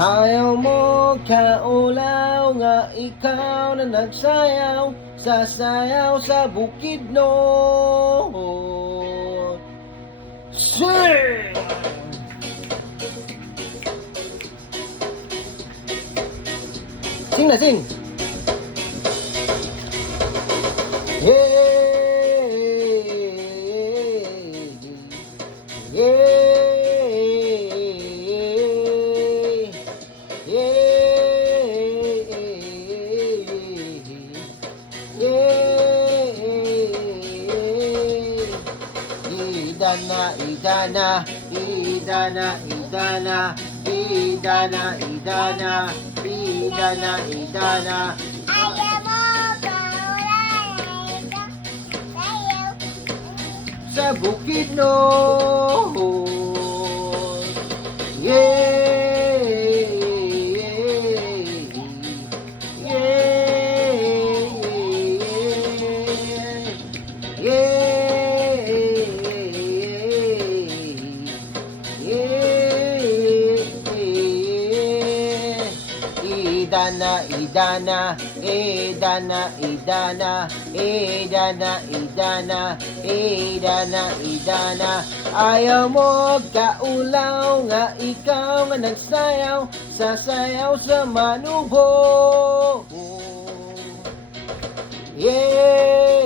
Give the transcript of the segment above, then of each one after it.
Ayaw mo kaulaw nga ikaw na nagsayaw, sasayaw sa bukid no. Sing! Sing na, sing! Idana, idana, idana, idana, idana, idana, idana, idana. Ayaw mo kaulay nga sayaw. Sa bukid no. Yeah, yeah, Idana, idana, idana, idana, idana, idana, idana, idana. Ayaw mo kaulaw nga ikaw nga nagsayaw, sasayaw sa manubo. Yeah,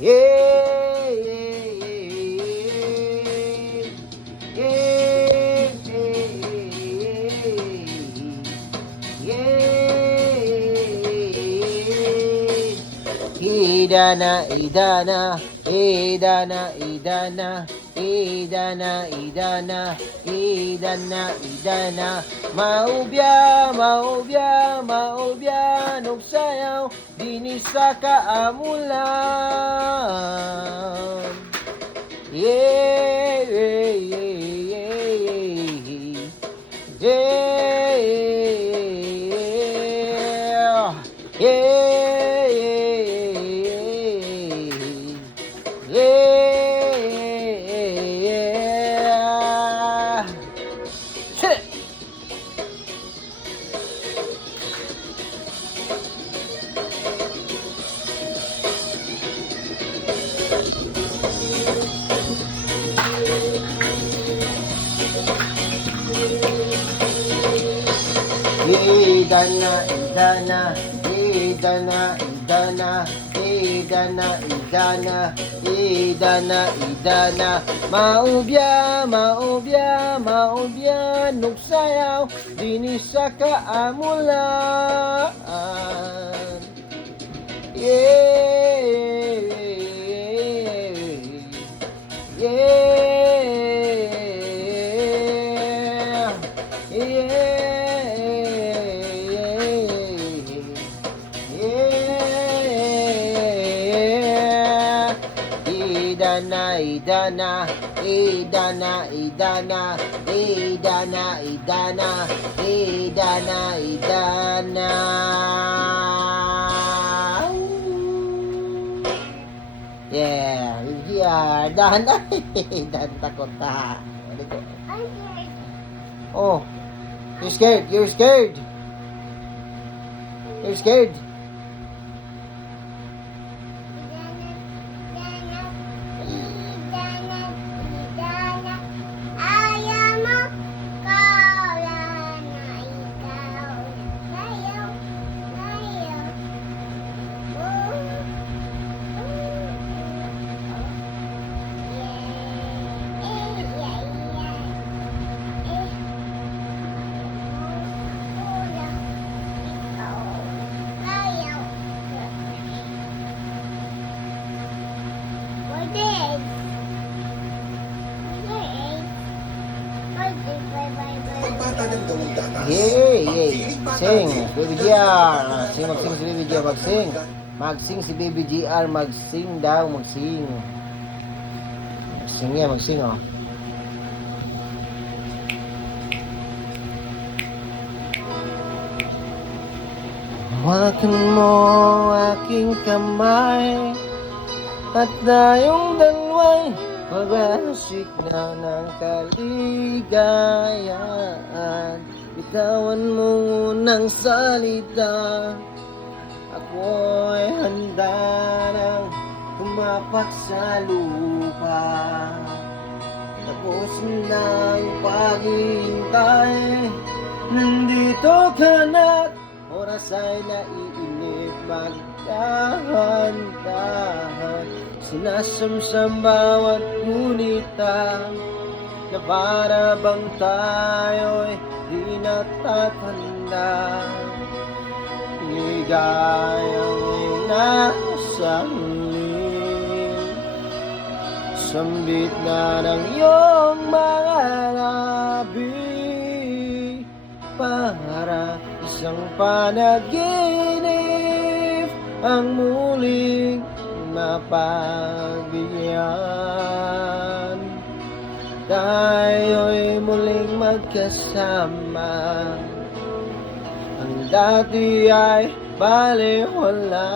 yeah. Idana, idana, idana, idana, idana, idana, idana, idana. Maubya, maubya, maubya, nugsayaw, dinisa ka amulan. Yeah, yeah, yeah, yeah, yeah, yeah. Yeah. Shit. Idana, idana, idana, idana, idana, idana, idana, idana. Maubya, maubya, maubya, nugsayaw, dinisa ka amulan. Yeah, yeah, yeah. Idana, idana, idana, idana, idana, idana, idana, idana. Yeah, yeah, dana, dan takot ta. Oh, you're scared, you're scared. You're scared. Hey, hey, sing, Baby GR. Sing, magsing si Baby GR, magsing. Magsing si Baby GR, magsing daw, magsing. Magsing yan, magsing oh. Hawakan mo aking kamay, At tayong dalawa'y magbasik na ng kaligayahan. Bitawan mo ng salita, ako'y handa nang tumapak sa lupa. Tapos na ang paghihintay, nandito ka na't oras ay naiinip. Magdahan-dahan, sinasamsam bawat gunita, na para bang tayo'y di natatanda. Ligayang nasa hangin, sambit na ng iyong mga labi, para isang panaginip ang muling mapagbiyan. Tayo'y muling magkasama, ang dati ay balewala.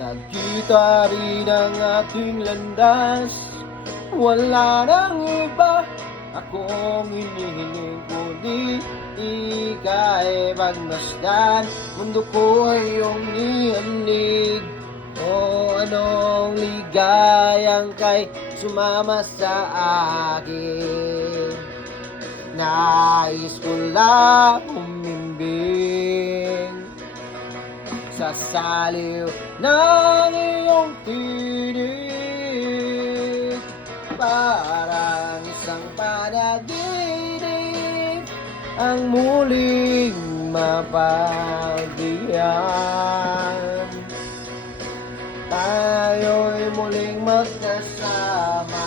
Nagkita rin ang ating landas, wala nang iba akong hinihiling, kundi ika'y magmasdan. Mundo ko ay iyong nianlig, o anong ligayang kay sumama sa akin. Nais ko lang umimbing sa saliw ng iyong tinig, parang isang panaginip ang muling mapagdiyan. Tayo'y muling magkasama,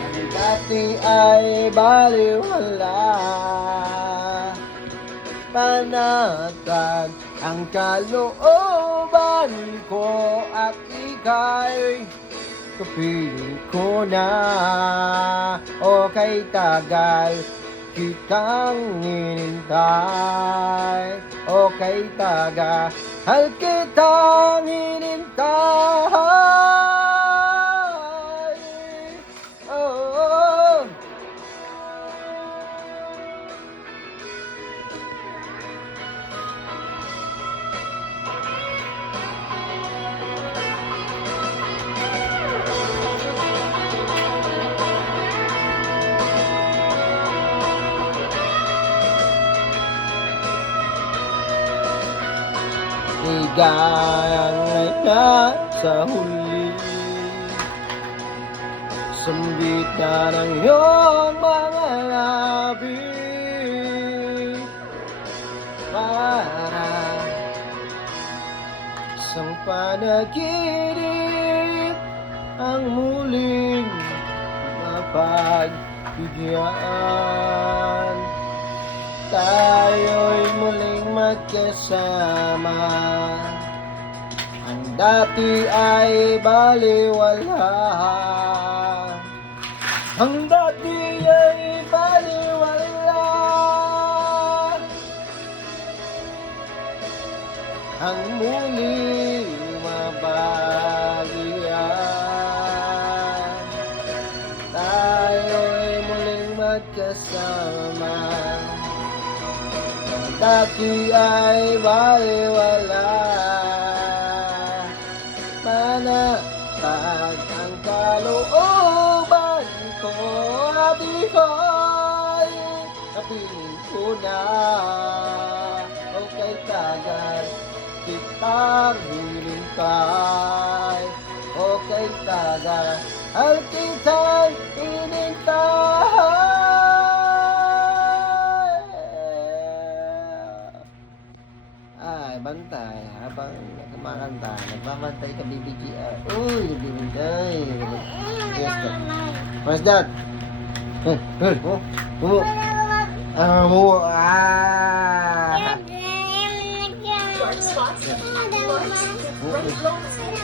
ang dati ay baliwala. Panatag ang kalooban ko at ika'y kapiling ko na. O kay tagal kitang hinintay, o kay tagal kitang hinintay. Oh, ligayang ay nasa huli, sambit na ng iyong mga labi, para isang panaginip ang muling mapagbigyan. Tayo'y muling magkasama, ang dati ay baliwala. Ang dati ay baliwala, ang muling mapagdiyan. Tayo'y muling magkasama, dati ay baliwala. Panatag ang kalooban ko at ika'y kapiling ko na. O kay tagal kitang hinintay, o kay tagal kitang hinintay. Ay, bantay. Habang kumakanta, nagbabantay ka, BBGR. Uy, nagbibintay. What's that? Mumu. Mumu. Short spots, long spots,